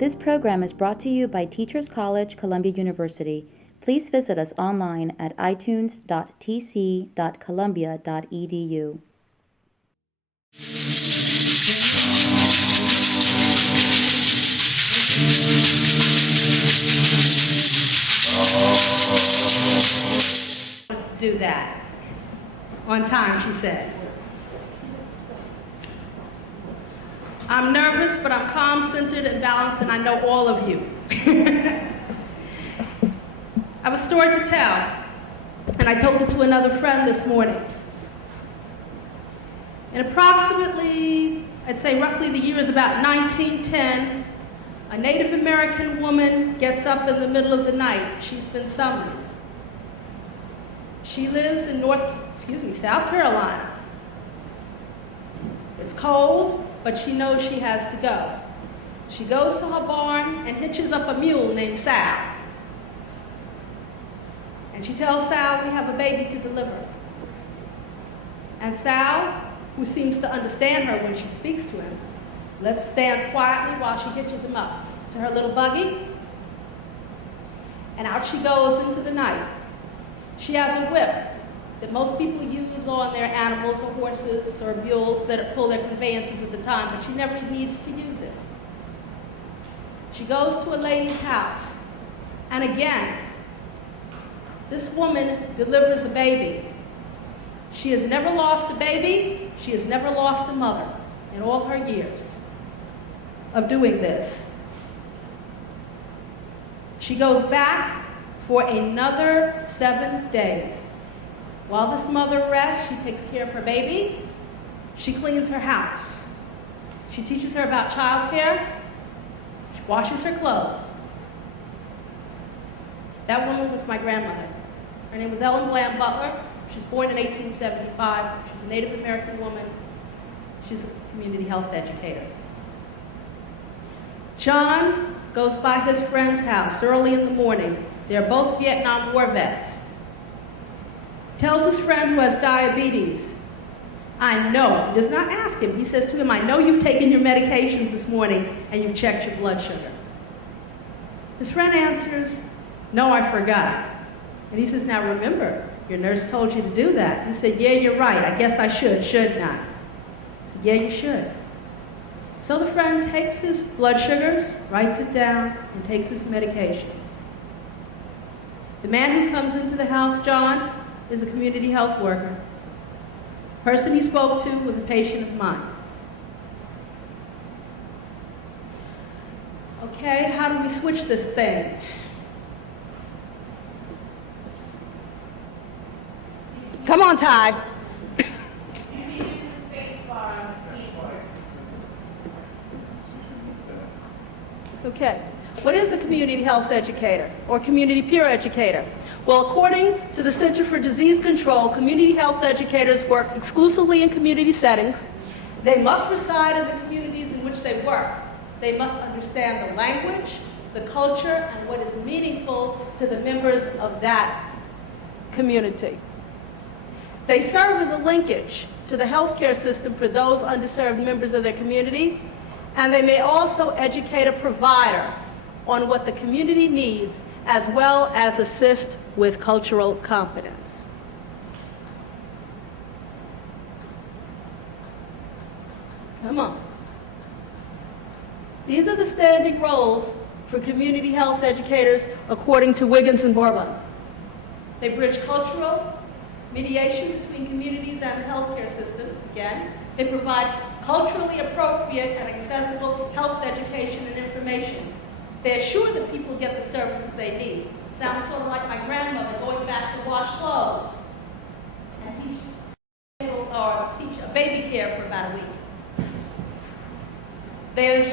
This program is brought to you by Teachers College, Columbia University. Please visit us online at itunes.tc.columbia.edu. To do that on time, she said. I'm nervous, but I'm calm, centered, and balanced, and I know all of you. I have a story to tell, and I told it to another friend this morning. In approximately, I'd say roughly the year is about 1910, a Native American woman gets up in the middle of the night. She's been summoned. She lives in South Carolina. It's cold, but she knows she has to go. She goes to her barn and hitches up a mule named Sal. And she tells Sal, we have a baby to deliver. And Sal, who seems to understand her when she speaks to him, stands quietly while she hitches him up to her little buggy. And out she goes into the night. She has a whip that most people use on their animals or horses or mules that pull their conveyances at the time, but she never needs to use it. She goes to a lady's house, and again, this woman delivers a baby. She has never lost a baby. She has never lost a mother in all her years of doing this. She goes back for another 7 days. While this mother rests, she takes care of her baby. She cleans her house. She teaches her about childcare. She washes her clothes. That woman was my grandmother. Her name was Ellen Bland Butler. She was born in 1875. She's a Native American woman. She's a community health educator. John goes by his friend's house early in the morning. They're both Vietnam War vets. Tells his friend who has diabetes, I know. He does not ask him. He says to him, I know you've taken your medications this morning and you've checked your blood sugar. His friend answers, no, I forgot. And he says, now remember, your nurse told you to do that. He said, yeah, you're right. I guess I should, shouldn't I? He said, yeah, you should. So the friend takes his blood sugars, writes it down, and takes his medications. The man who comes into the house, John, is a community health worker. The person he spoke to was a patient of mine. Okay, how do we switch this thing? Come on, Ty. Okay, what is a community health educator or community peer educator? Well, according to the Center for Disease Control, community health educators work exclusively in community settings. They must reside in the communities in which they work. They must understand the language, the culture, and what is meaningful to the members of that community. They serve as a linkage to the healthcare system for those underserved members of their community, and they may also educate a provider on what the community needs, as well as assist with cultural competence. Come on. These are the standing roles for community health educators according to Wiggins and Bourbon. They bridge cultural mediation between communities and the healthcare system, again. They provide culturally appropriate and accessible health education and information. They assure that people get the services they need. Sounds sort of like my grandmother going back to wash clothes and teach baby care for about a week. They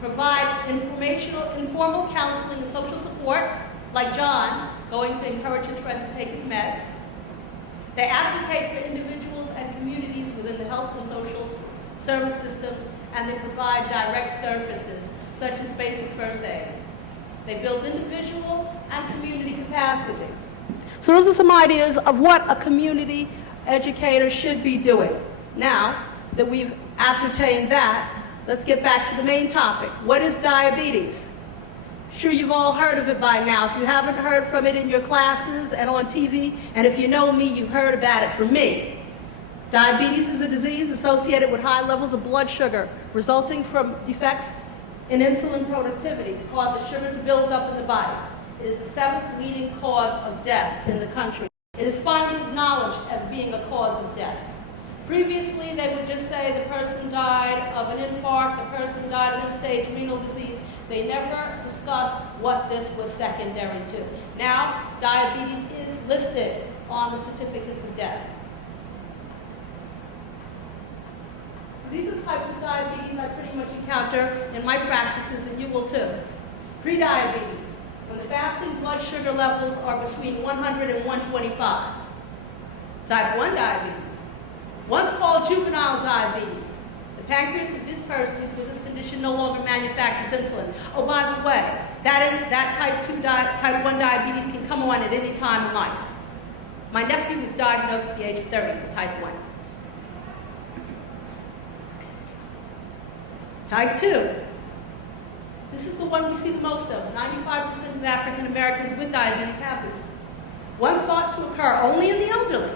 provide informal counseling and social support, like John, going to encourage his friend to take his meds. They advocate for individuals and communities within the health and social service systems, and they provide direct services, such as basic first aid. They build individual and community capacity. So those are some ideas of what a community educator should be doing. Now that we've ascertained that, let's get back to the main topic. What is diabetes? Sure, you've all heard of it by now. If you haven't heard from it in your classes and on TV, and if you know me, you've heard about it from me. Diabetes is a disease associated with high levels of blood sugar, resulting from defects in insulin productivity that causes sugar to build up in the body. It is the 7th leading cause of death in the country. It is finally acknowledged as being a cause of death. Previously, they would just say the person died of an infarct, the person died of end-stage renal disease. They never discussed what this was secondary to. Now, diabetes is listed on the certificates of death. So these are the types of diabetes I pretty much encounter in my practices, and you will too. Prediabetes, when the fasting blood sugar levels are between 100 and 125. Type 1 diabetes, once called juvenile diabetes. The pancreas of these persons with this condition no longer manufactures insulin. Oh, by the way, that type 1 diabetes can come on at any time in life. My nephew was diagnosed at the age of 30 with type 1. Type 2. This is the one we see the most of. 95% of African Americans with diabetes have this. Once thought to occur only in the elderly,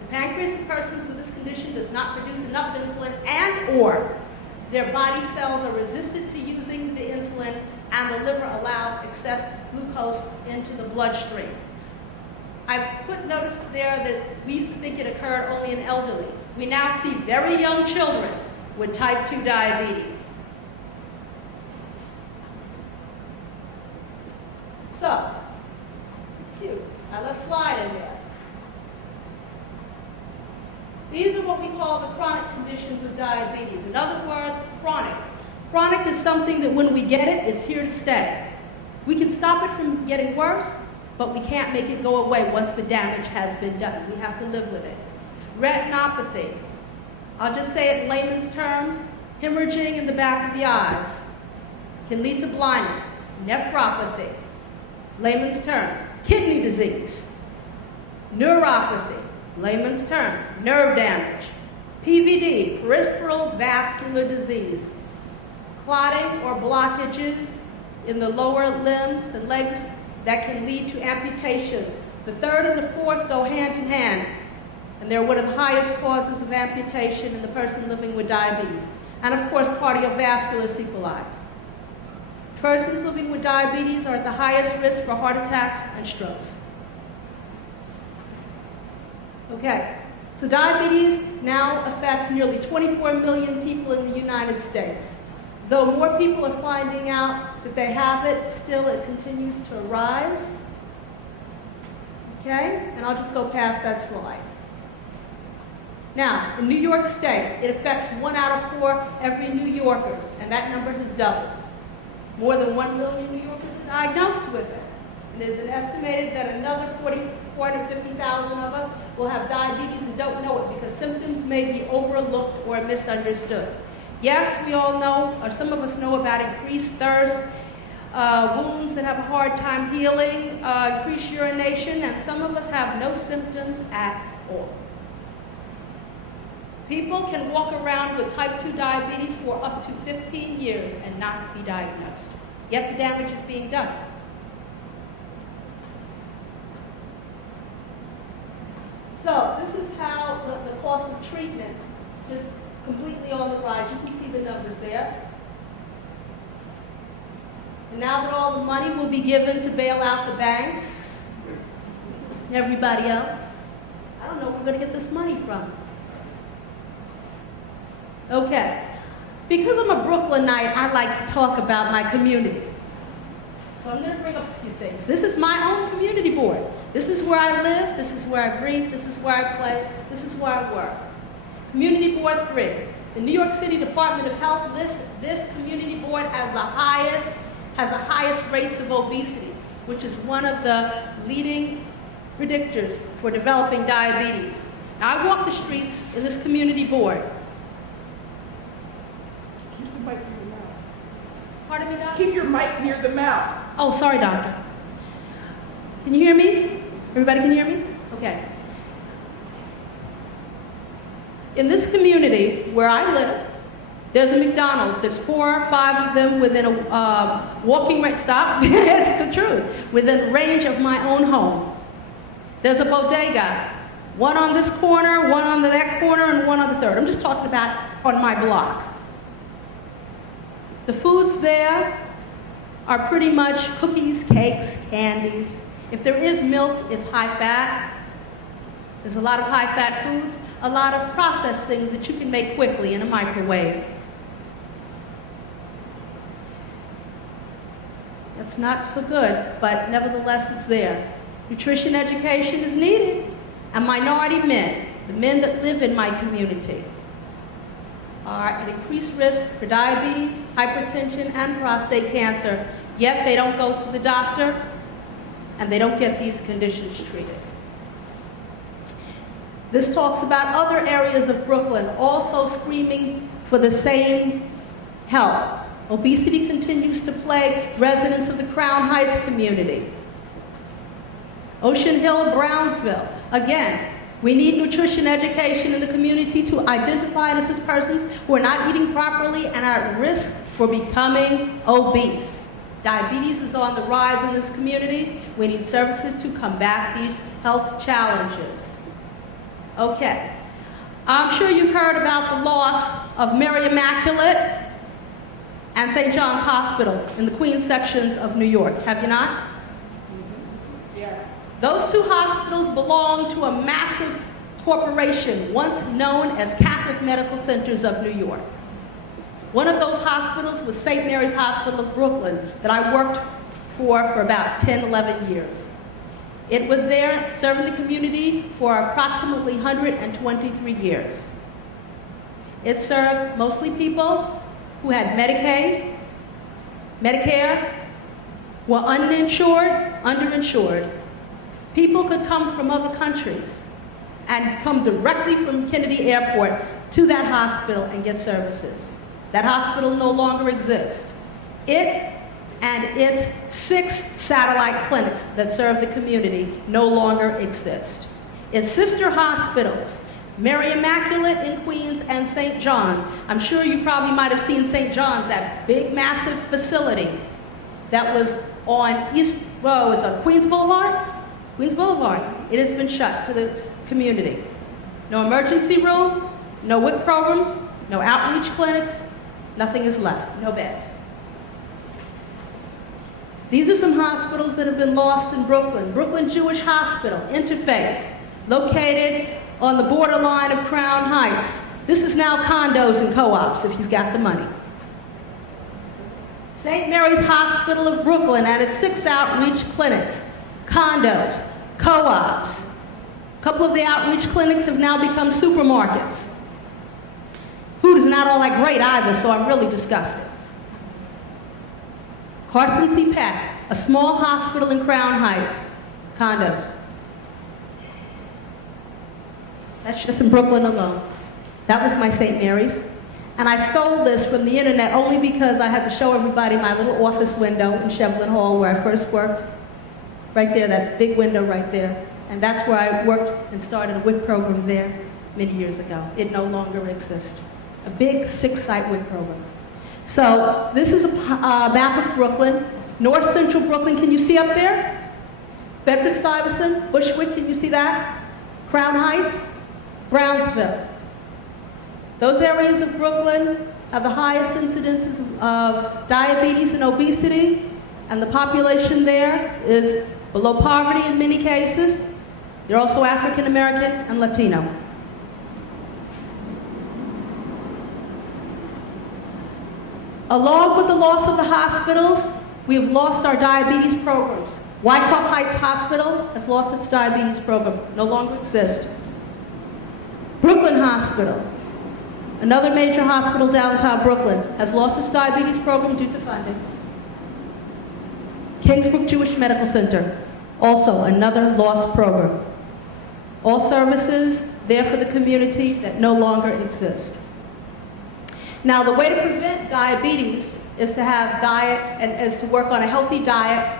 the pancreas of persons with this condition does not produce enough insulin, and/or their body cells are resistant to using the insulin, and the liver allows excess glucose into the bloodstream. I've put notice there that we used to think it occurred only in elderly. We now see very young children with type 2 diabetes. So, it's cute. I left a slide in there. These are what we call the chronic conditions of diabetes. In other words, chronic. Chronic is something that when we get it, it's here to stay. We can stop it from getting worse, but we can't make it go away once the damage has been done. We have to live with it. Retinopathy. I'll just say it in layman's terms. Hemorrhaging in the back of the eyes can lead to blindness. Nephropathy. Layman's terms. Kidney disease. Neuropathy. Layman's terms. Nerve damage. PVD. Peripheral vascular disease. Clotting or blockages in the lower limbs and legs that can lead to amputation. The third and the fourth go hand in hand, and they're one of the highest causes of amputation in the person living with diabetes. And of course, cardiovascular sequelae. Persons living with diabetes are at the highest risk for heart attacks and strokes. Okay, so diabetes now affects nearly 24 million people in the United States. Though more people are finding out that they have it, still it continues to rise. Okay, and I'll just go past that slide. Now, in New York State, it affects 1 out of 4 every New Yorkers, and that number has doubled. More than 1 million New Yorkers are diagnosed with it. And it is estimated that another 450,000 of us will have diabetes and don't know it because symptoms may be overlooked or misunderstood. Yes, we all know, or some of us know about increased thirst, wounds that have a hard time healing, increased urination, and some of us have no symptoms at all. People can walk around with type 2 diabetes for up to 15 years and not be diagnosed, yet the damage is being done. So this is how the cost of treatment is just completely on the rise. You can see the numbers there. And now that all the money will be given to bail out the banks and everybody else, I don't know where we're going to get this money from. Okay, because I'm a Brooklynite, I like to talk about my community. So I'm going to bring up a few things. This is my own community board. This is where I live, this is where I breathe, this is where I play, this is where I work. Community Board 3. The New York City Department of Health lists this community board as has the highest rates of obesity, which is one of the leading predictors for developing diabetes. Now, I walk the streets in this community board. Keep the mic near the mouth. Pardon me, doctor? Keep your mic near the mouth. Oh, sorry, doctor. Can you hear me? Everybody can hear me? Okay. In this community where I live, There's a McDonald's. There's 4 or 5 of them within a walking range. Stop. It's the truth. Within range of my own home. There's a bodega. One on this corner, one on that corner, and one on the third. I'm just talking about on my block. The foods there are pretty much cookies, cakes, candies. If there is milk, it's high fat. There's a lot of high fat foods, a lot of processed things that you can make quickly in a microwave. That's not so good, but nevertheless it's there. Nutrition education is needed. And minority men, the men that live in my community, are at increased risk for diabetes, hypertension, and prostate cancer, yet they don't go to the doctor and they don't get these conditions treated. This talks about other areas of Brooklyn also screaming for the same help. Obesity continues to plague residents of the Crown Heights community. Ocean Hill, Brownsville. Again, we need nutrition education in the community to identify and assist persons who are not eating properly and are at risk for becoming obese. Diabetes is on the rise in this community. We need services to combat these health challenges. Okay. I'm sure you've heard about the loss of Mary Immaculate and St. John's Hospital in the Queens sections of New York. Have you not? Yes. Those 2 hospitals belong to a massive corporation once known as Catholic Medical Centers of New York. One of those hospitals was St. Mary's Hospital of Brooklyn that I worked for about 10, 11 years. It was there serving the community for approximately 123 years. It served mostly people who had Medicaid, Medicare, were uninsured, underinsured. People could come from other countries and come directly from Kennedy Airport to that hospital and get services. That hospital no longer exists. It and its 6 satellite clinics that serve the community no longer exist. Its sister hospitals, Mary Immaculate in Queens and St. John's. I'm sure you probably might have seen St. John's, that big, massive facility that was on Queens Boulevard? Queens Boulevard. It has been shut to the community. No emergency room, no WIC programs, no outreach clinics, nothing is left, no beds. These are some hospitals that have been lost in Brooklyn. Brooklyn Jewish Hospital, Interfaith, located on the borderline of Crown Heights. This is now condos and co-ops if you've got the money. St. Mary's Hospital of Brooklyn and its 6 outreach clinics, condos, co-ops. A couple of the outreach clinics have now become supermarkets. Food is not all that great either, so I'm really disgusted. Carson C. Peck, a small hospital in Crown Heights, condos. That's just in Brooklyn alone. That was my St. Mary's. And I stole this from the internet only because I had to show everybody my little office window in Shevlin Hall where I first worked. Right there, that big window right there. And that's where I worked and started a WIC program there many years ago. It no longer exists. A big 6-site WIC program. So this is a map of Brooklyn. North Central Brooklyn, can you see up there? Bedford-Stuyvesant, Bushwick, can you see that? Crown Heights, Brownsville. Those areas of Brooklyn have the highest incidences of diabetes and obesity, and the population there is below poverty in many cases. They're also African American and Latino. Along with the loss of the hospitals, we have lost our diabetes programs. Wyckoff Heights Hospital has lost its diabetes program, no longer exists. Brooklyn Hospital, another major hospital downtown Brooklyn, has lost its diabetes program due to funding. Kingsbrook Jewish Medical Center, also another lost program. All services there for the community that no longer exist. Now, the way to prevent diabetes is to have diet and is to work on a healthy diet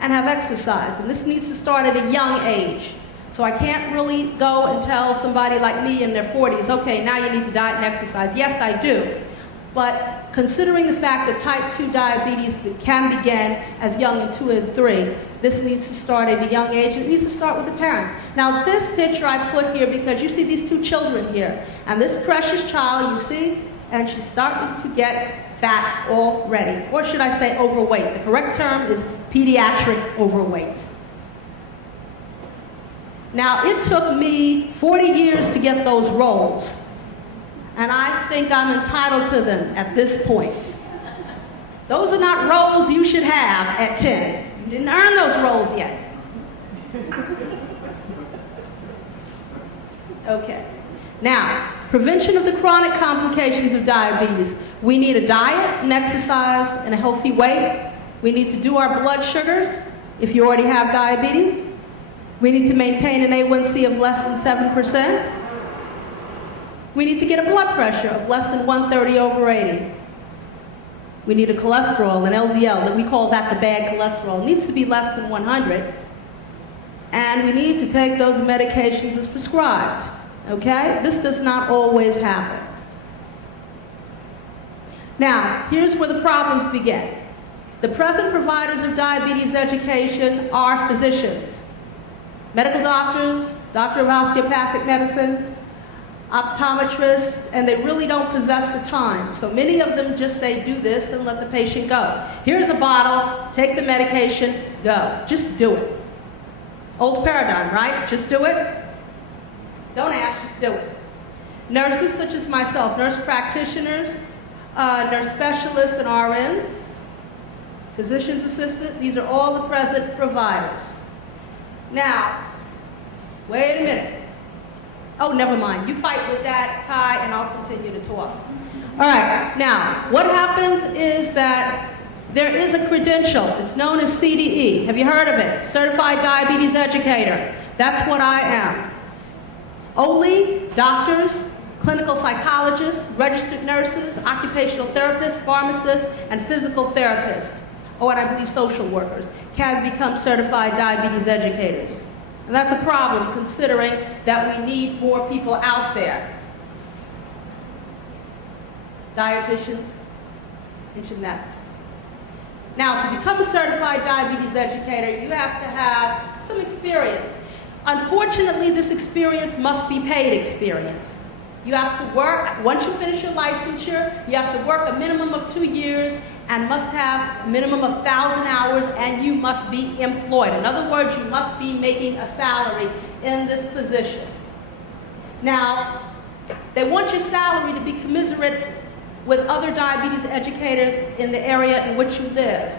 and have exercise. And this needs to start at a young age. So I can't really go and tell somebody like me in their 40s, okay, now you need to diet and exercise. Yes, I do. But considering the fact that type 2 diabetes can begin as young as 2 and 3, this needs to start at a young age, and it needs to start with the parents. Now, this picture I put here because you see these two children here, and this precious child, you see, and she's starting to get fat already, or should I say overweight. The correct term is pediatric overweight. Now, it took me 40 years to get those rolls, and I think I'm entitled to them at this point. Those are not rolls you should have at 10. You didn't earn those rolls yet. Okay. Now, prevention of the chronic complications of diabetes. We need a diet and exercise and a healthy weight. We need to do our blood sugars if you already have diabetes. We need to maintain an A1C of less than 7%. We need to get a blood pressure of less than 130/80. We need a cholesterol, an LDL, that we call that the bad cholesterol. It needs to be less than 100. And we need to take those medications as prescribed. Okay? This does not always happen. Now, here's where the problems begin. The present providers of diabetes education are physicians, medical doctors, doctor of osteopathic medicine, optometrists, and they really don't possess the time. So many of them just say, do this and let the patient go. Here's a bottle, take the medication, go. Just do it. Old paradigm, right? Just do it. Don't ask, just do it. Nurses such as myself, nurse practitioners, nurse specialists and RNs, physician's assistant, these are all the present providers. Now, wait a minute. Oh, never mind. You fight with that, Ty, and I'll continue to talk. All right. Now, what happens is that there is a credential. It's known as CDE. Have you heard of it? Certified Diabetes Educator. That's what I am. Only doctors, clinical psychologists, registered nurses, occupational therapists, pharmacists, and physical therapists, and I believe social workers, can become certified diabetes educators. And that's a problem considering that we need more people out there. Dietitians, mention that. Now, to become a certified diabetes educator, you have to have some experience. Unfortunately, this experience must be paid experience. You have to work, once you finish your licensure, you have to work a minimum of 2 years and must have a minimum of 1,000 hours, and you must be employed. In other words, you must be making a salary in this position. Now, they want your salary to be commensurate with other diabetes educators in the area in which you live.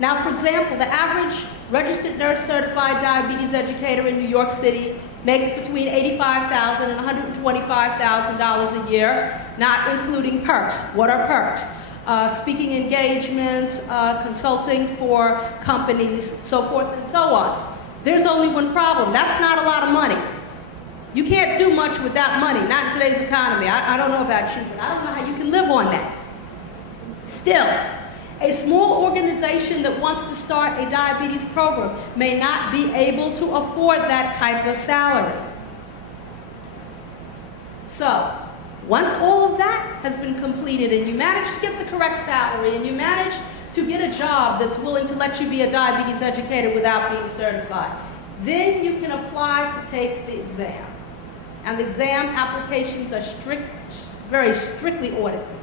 Now, for example, the average registered nurse certified diabetes educator in New York City makes between $85,000 and $125,000 a year, not including perks. What are perks? Speaking engagements, consulting for companies, so forth and so on. There's only one problem. That's not a lot of money. You can't do much with that money, not in today's economy. I don't know about you, but I don't know how you can live on that. Still, a small organization that wants to start a diabetes program may not be able to afford that type of salary. So, once all of that has been completed and you manage to get the correct salary and you manage to get a job that's willing to let you be a diabetes educator without being certified, then you can apply to take the exam. And the exam applications are very strictly audited.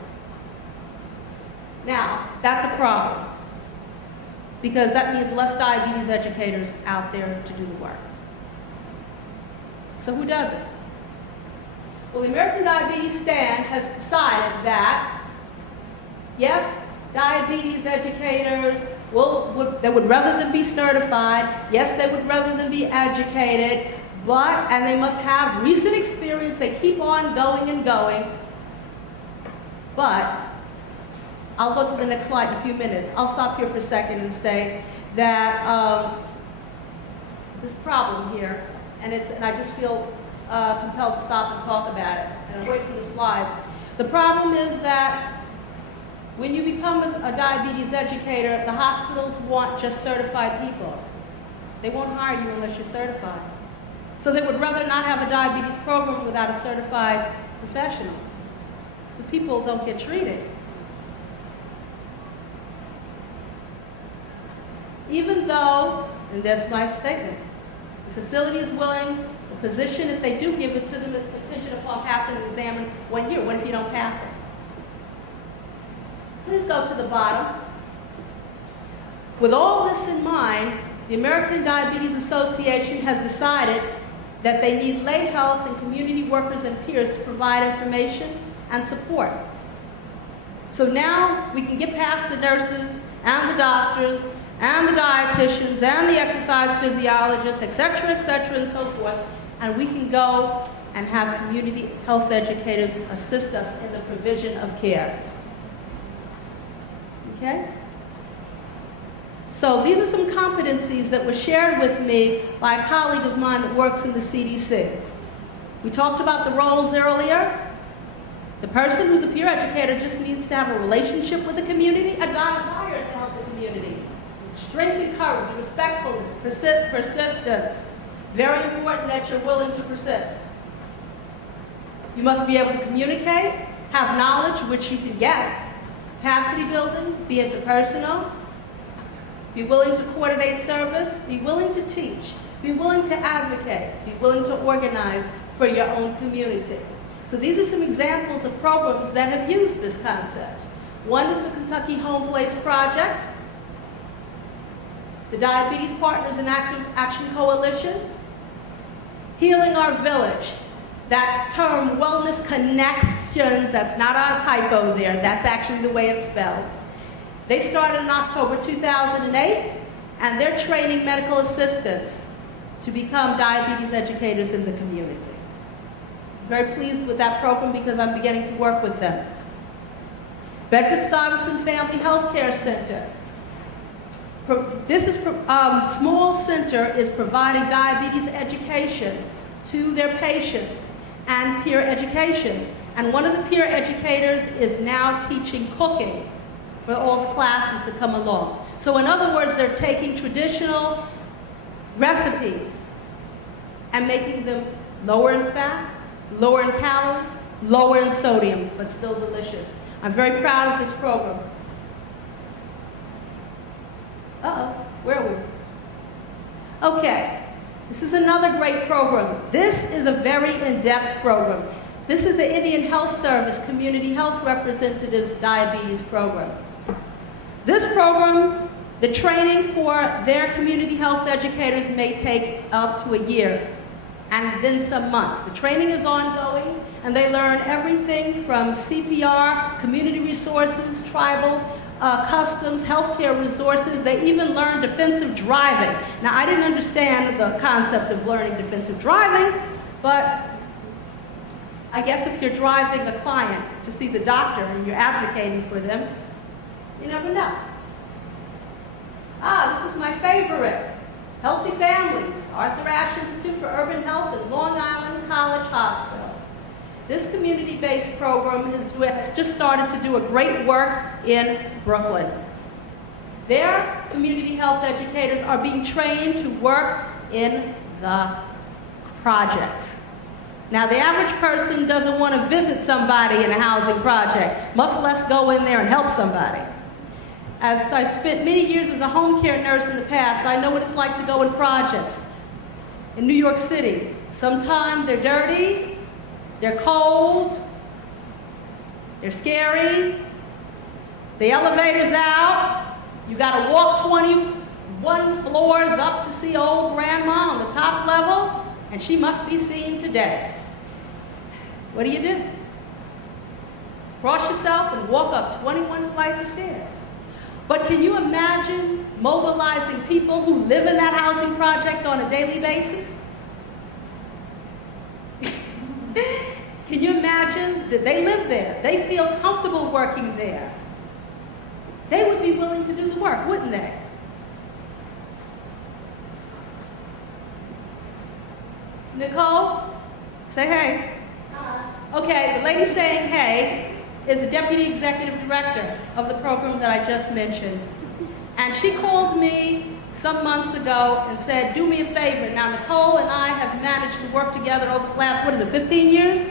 Now, that's a problem, because that means less diabetes educators out there to do the work. So who does it? Well, the American Diabetes Stand has decided that, yes, diabetes educators they would rather than be certified, yes, they would rather than be educated, and they must have recent experience, they keep on going and going, but I'll go to the next slide in a few minutes. I'll stop here for a second and say that this problem here, and I just feel compelled to stop and talk about it, and I'm waiting for the slides. The problem is that when you become a diabetes educator, the hospitals want just certified people. They won't hire you unless you're certified. So they would rather not have a diabetes program without a certified professional. So people don't get treated. Even though, and that's my statement, the facility is willing, the position, if they do give it to them, is contingent upon passing the exam in 1 year. What if you don't pass it? Please go to the bottom. With all this in mind, the American Diabetes Association has decided that they need lay health and community workers and peers to provide information and support. So now we can get past the nurses and the doctors and the dietitians and the exercise physiologists, et cetera, and so forth, and we can go and have community health educators assist us in the provision of care. Okay? So these are some competencies that were shared with me by a colleague of mine that works in the CDC. We talked about the roles earlier. The person who's a peer educator just needs to have a relationship with the community, a desire to help the community. Strength and courage, respectfulness, persistence. Very important that you're willing to persist. You must be able to communicate, have knowledge, which you can get. Capacity building, be interpersonal. Be willing to coordinate service, be willing to teach, be willing to advocate, be willing to organize for your own community. So these are some examples of programs that have used this concept. One is the Kentucky Home Place Project, the Diabetes Partners in Action Coalition, Healing Our Village. That term, wellness connections, that's not a typo there, that's actually the way it's spelled. They started in October 2008, and they're training medical assistants to become diabetes educators in the community. I'm very pleased with that program because I'm beginning to work with them. Bedford-Stuyvesant Family Health Care Center. This is small center is providing diabetes education to their patients and peer education. And one of the peer educators is now teaching cooking for all the classes that come along. So in other words, they're taking traditional recipes and making them lower in fat, lower in calories, lower in sodium, but still delicious. I'm very proud of this program. Where are we? Okay, this is another great program. This is a very in-depth program. This is the Indian Health Service Community Health Representatives Diabetes Program. This program, the training for their community health educators may take up to a year and then some months. The training is ongoing, and they learn everything from CPR, community resources, tribal customs, healthcare resources. They even learn defensive driving. Now, I didn't understand the concept of learning defensive driving, but I guess if you're driving a client to see the doctor and you're advocating for them, you never know. This is my favorite. Healthy Families, Arthur Ashe Institute for Urban Health at Long Island College Hospital. This community-based program has just started to do a great work in Brooklyn. Their community health educators are being trained to work in the projects. Now, the average person doesn't want to visit somebody in a housing project, much less go in there and help somebody. As I spent many years as a home care nurse in the past, I know what it's like to go in projects in New York City. Sometimes they're dirty, they're cold, they're scary, the elevator's out, you gotta walk 21 floors up to see old grandma on the top level, and she must be seen today. What do? Cross yourself and walk up 21 flights of stairs. But can you imagine mobilizing people who live in that housing project on a daily basis? Can you imagine that they live there? They feel comfortable working there. They would be willing to do the work, wouldn't they? Nicole, say hey. Okay, the lady saying hey is the Deputy Executive Director of the program that I just mentioned. And she called me some months ago and said, do me a favor. Now, Nicole and I have managed to work together over the last, 15 years?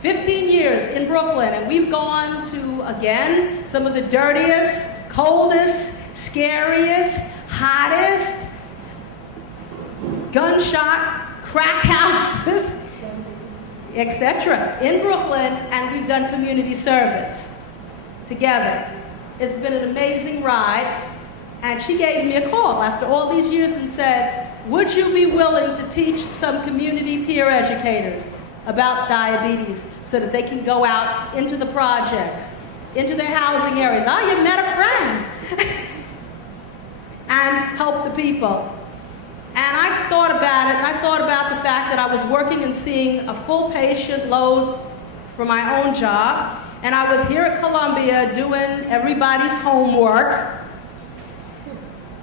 15 years in Brooklyn, and we've gone to, again, some of the dirtiest, coldest, scariest, hottest gunshot crack houses, etc. in Brooklyn, and we've done community service together. It's been an amazing ride, and she gave me a call after all these years and said, would you be willing to teach some community peer educators about diabetes so that they can go out into the projects, into their housing areas? Oh, you met a friend. And help the people. And I thought about it, and I thought about the fact that I was working and seeing a full patient load for my own job, and I was here at Columbia doing everybody's homework,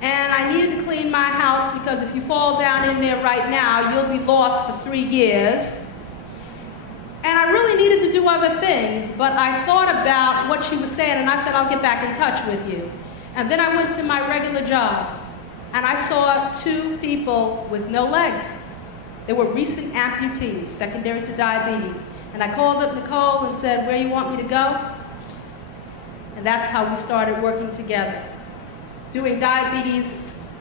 and I needed to clean my house because if you fall down in there right now, you'll be lost for 3 years. And I really needed to do other things, but I thought about what she was saying, and I said, I'll get back in touch with you. And then I went to my regular job, and I saw 2 people with no legs. They were recent amputees, secondary to diabetes. And I called up Nicole and said, where you want me to go? And that's how we started working together, doing diabetes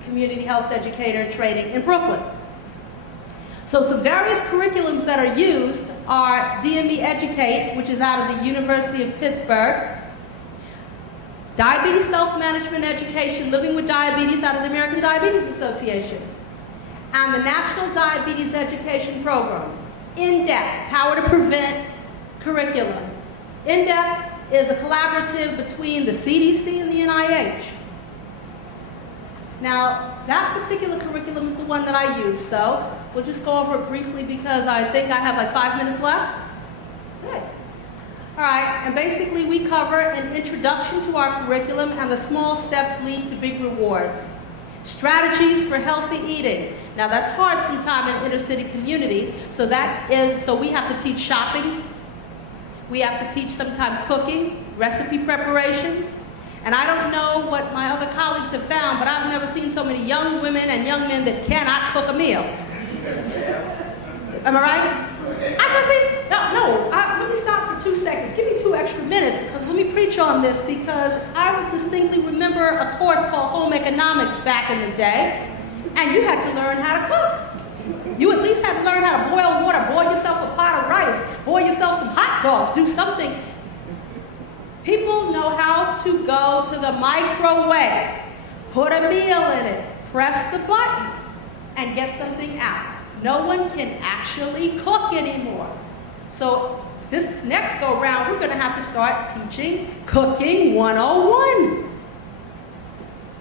community health educator training in Brooklyn. So some various curriculums that are used are DME Educate, which is out of the University of Pittsburgh, Diabetes Self-Management Education, Living with Diabetes out of the American Diabetes Association, and the National Diabetes Education Program, In-Depth, Power to Prevent curriculum. In-Depth is a collaborative between the CDC and the NIH. Now, that particular curriculum is the one that I use, so we'll just go over it briefly because I think I have like 5 minutes left. Good. All right, and basically we cover an introduction to our curriculum and the small steps lead to big rewards. Strategies for healthy eating. Now that's hard sometimes in inner city community, so we have to teach shopping, we have to teach sometimes cooking, recipe preparations, and I don't know what my other colleagues have found, but I've never seen so many young women and young men that cannot cook a meal. Am I right? I can see, let me stop for 2 seconds. Give me 2 extra minutes, because let me preach on this, because I distinctly remember a course called Home Economics back in the day, and you had to learn how to cook. You at least had to learn how to boil water, boil yourself a pot of rice, boil yourself some hot dogs, do something. People know how to go to the microwave, put a meal in it, press the button, and get something out. No one can actually cook anymore. So this next go round, we're going to have to start teaching Cooking 101.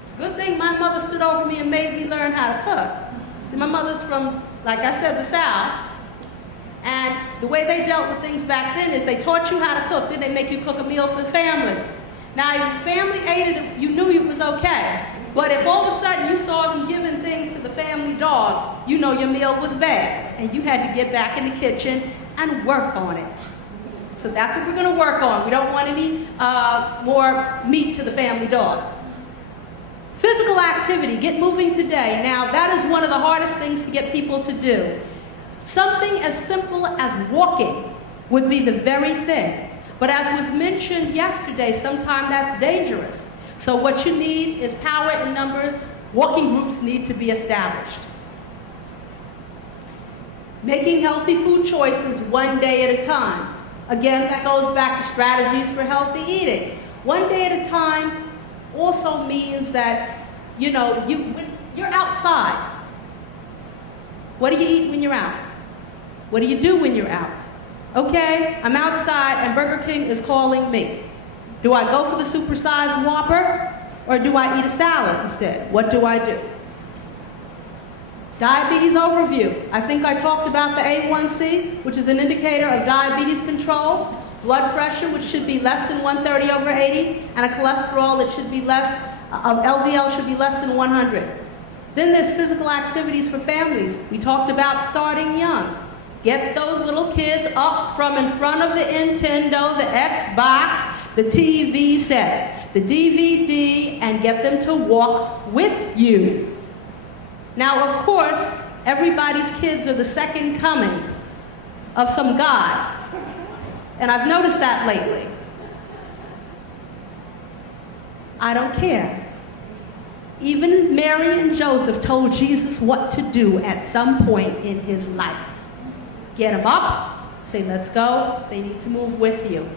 It's a good thing my mother stood over me and made me learn how to cook. See, my mother's from, like I said, the South. And the way they dealt with things back then is they taught you how to cook, then they make you cook a meal for the family. Now, if your family ate it, you knew it was okay. But if all of a sudden you saw them giving things to the family dog, you know your meal was bad. And you had to get back in the kitchen and work on it. So that's what we're going to work on. We don't want any more meat to the family dog. Physical activity, get moving today. Now, that is one of the hardest things to get people to do. Something as simple as walking would be the very thing. But as was mentioned yesterday, sometimes that's dangerous. So what you need is power in numbers. Walking groups need to be established. Making healthy food choices one day at a time. Again, that goes back to strategies for healthy eating. One day at a time also means that, when you're outside. What do you eat when you're out? What do you do when you're out? Okay, I'm outside and Burger King is calling me. Do I go for the supersized Whopper or do I eat a salad instead? What do I do? Diabetes overview. I think I talked about the A1C, which is an indicator of diabetes control, blood pressure, which should be less than 130 over 80, and a cholesterol that should be LDL should be less than 100. Then there's physical activities for families. We talked about starting young. Get those little kids up from in front of the Nintendo, the Xbox, the TV set, the DVD, and get them to walk with you. Now, of course, everybody's kids are the second coming of some God. And I've noticed that lately. I don't care. Even Mary and Joseph told Jesus what to do at some point in his life. Get him up, say, let's go. They need to move with you.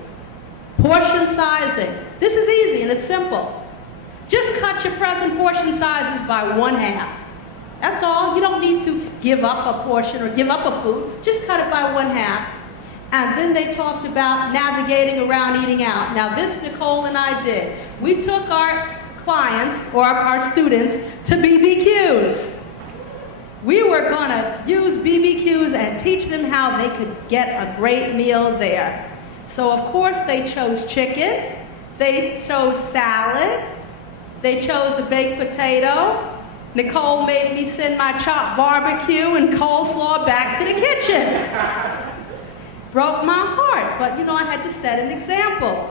Portion sizing. This is easy and it's simple. Just cut your present portion sizes by 1/2. That's all. You don't need to give up a portion or give up a food. Just cut it by 1/2. And then they talked about navigating around eating out. Now this Nicole and I did. We took our clients or our students to BBQs. We were going to use BBQs and teach them how they could get a great meal there. So of course they chose chicken, they chose salad, they chose a baked potato. Nicole made me send my chopped barbecue and coleslaw back to the kitchen. Broke my heart, but you know, I had to set an example.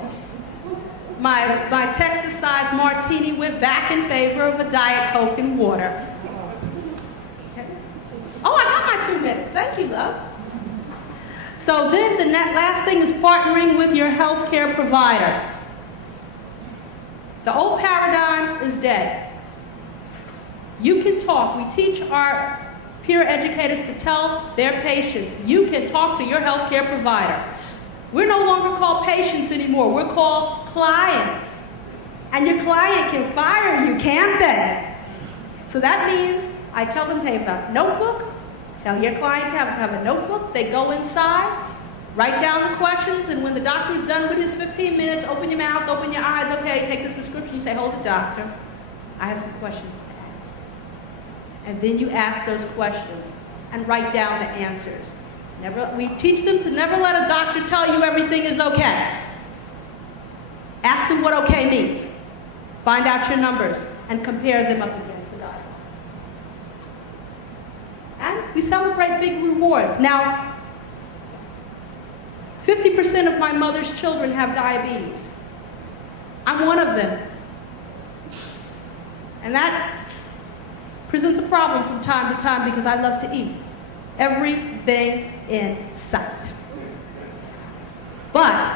My Texas-sized martini went back in favor of a Diet Coke and water. Oh, I got my 2 minutes. Thank you, love. So then the last thing is partnering with your healthcare provider. The old paradigm is dead. You can talk. We teach our peer educators to tell their patients, you can talk to your healthcare provider. We're no longer called patients anymore. We're called clients. And your client can fire you, can't they? So that means I tell them to have a notebook. Tell your client to have a notebook. They go inside, write down the questions, and when the doctor's done with his 15 minutes, open your mouth, open your eyes. Okay, take this prescription. You say, hold it, doctor. I have some questions to ask. And then you ask those questions and write down the answers. We teach them to never let a doctor tell you everything is okay. Ask them what okay means. Find out your numbers and compare them up against the guidelines. And we celebrate big rewards. Now, 50% of my mother's children have diabetes. I'm one of them. And that presents a problem from time to time because I love to eat everything in sight. But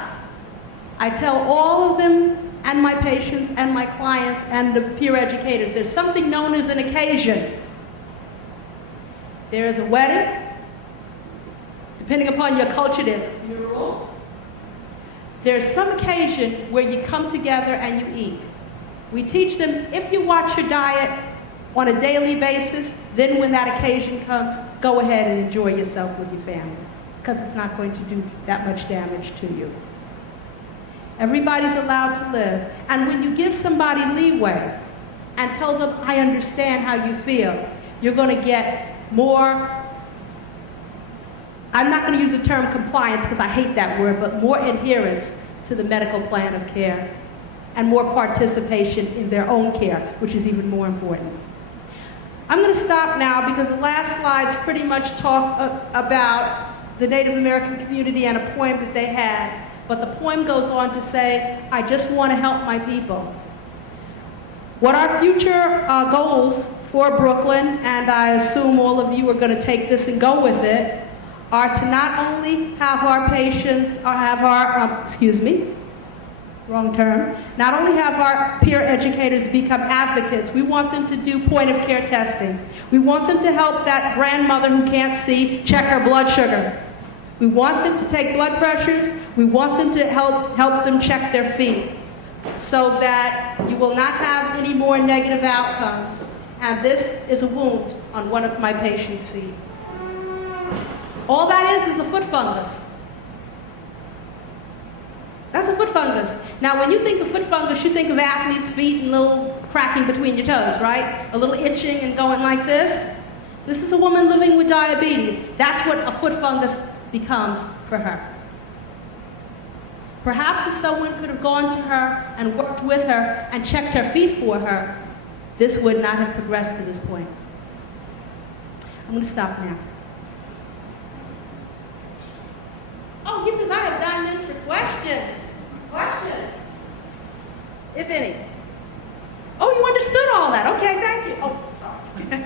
I tell all of them and my patients and my clients and the peer educators, there's something known as an occasion. There is a wedding. Depending upon your culture, there's a funeral. There's some occasion where you come together and you eat. We teach them, if you watch your diet on a daily basis, then when that occasion comes, go ahead and enjoy yourself with your family, because it's not going to do that much damage to you. Everybody's allowed to live. And when you give somebody leeway and tell them, I understand how you feel, you're going to get more, I'm not going to use the term compliance because I hate that word, but more adherence to the medical plan of care and more participation in their own care, which is even more important. I'm going to stop now because the last slides pretty much talk about the Native American community and a poem that they had. But the poem goes on to say, I just want to help my people. What our future goals for Brooklyn, and I assume all of you are going to take this and go with it, are to not only have our patients, or have our, wrong term, not only have our peer educators become advocates, we want them to do point of care testing. We want them to help that grandmother who can't see check her blood sugar. We want them to take blood pressures. We want them to help them check their feet so that you will not have any more negative outcomes. And this is a wound on one of my patients' feet. All that is a foot fungus. That's a foot fungus. Now, when you think of foot fungus, you think of athletes' feet and little cracking between your toes, right? A little itching and going like this. This is a woman living with diabetes. That's what a foot fungus becomes for her. Perhaps if someone could have gone to her and worked with her and checked her feet for her, this would not have progressed to this point. I'm going to stop now. Oh, he says I have 9 minutes for questions. Questions? If any. Oh, you understood all that. Okay, thank you. Oh, sorry.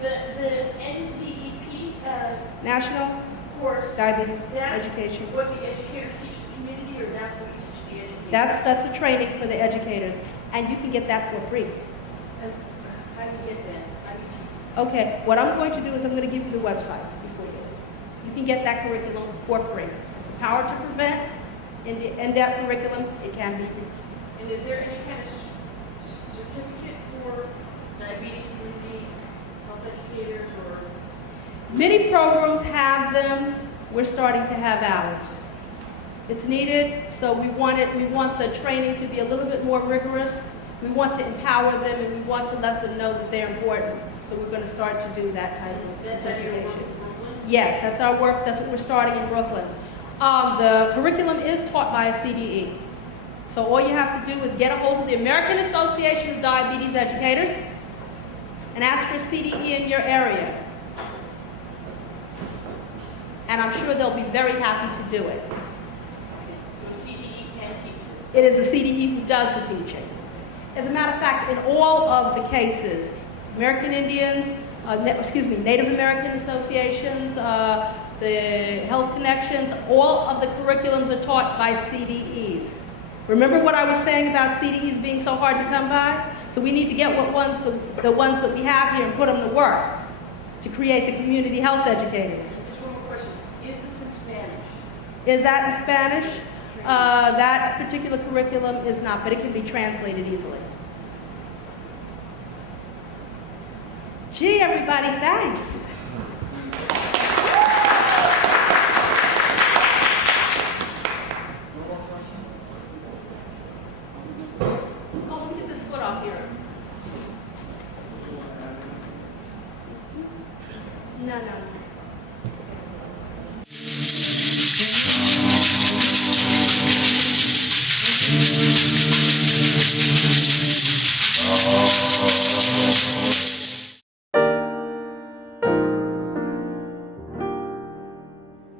The NDEP National course, Diabetes that's Education. what the educators teach the community, or that's what you teach the educators? That's a training for the educators, and you can get that for free. And to get that? How do you- Okay, what I'm going to do is I'm going to give you the website before you. You can get that curriculum for free. It's the Power to Prevent in-depth curriculum. It can be. And is there any kind of certificate for diabetes community health educators or? Many programs have them. We're starting to have ours. It's needed, so we want the training to be a little bit more rigorous. We want to empower them and we want to let them know that they're important. So we're going to start to do that type of That's how you're certification. working with Brooklyn? Yes, that's our work. That's what we're starting in Brooklyn. The curriculum is taught by a CDE. So all you have to do is get a hold of the American Association of Diabetes Educators and ask for a CDE in your area. And I'm sure they'll be very happy to do it. So CDE can teach this? It is a CDE who does the teaching. As a matter of fact, in all of the cases, American Indians, Native American associations, the Health Connections, all of the curriculums are taught by CDEs. Remember what I was saying about CDEs being so hard to come by? So we need to get the ones that we have here and put them to work to create the community health educators. Just one more question. Is this in Spanish? Is that in Spanish? That particular curriculum is not, but it can be translated easily. Gee, everybody, thanks. Oh, let me get this foot off here. No.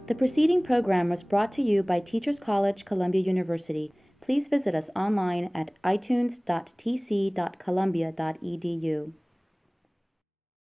The preceding program was brought to you by Teachers College, Columbia University. Please visit us online at itunes.tc.columbia.edu.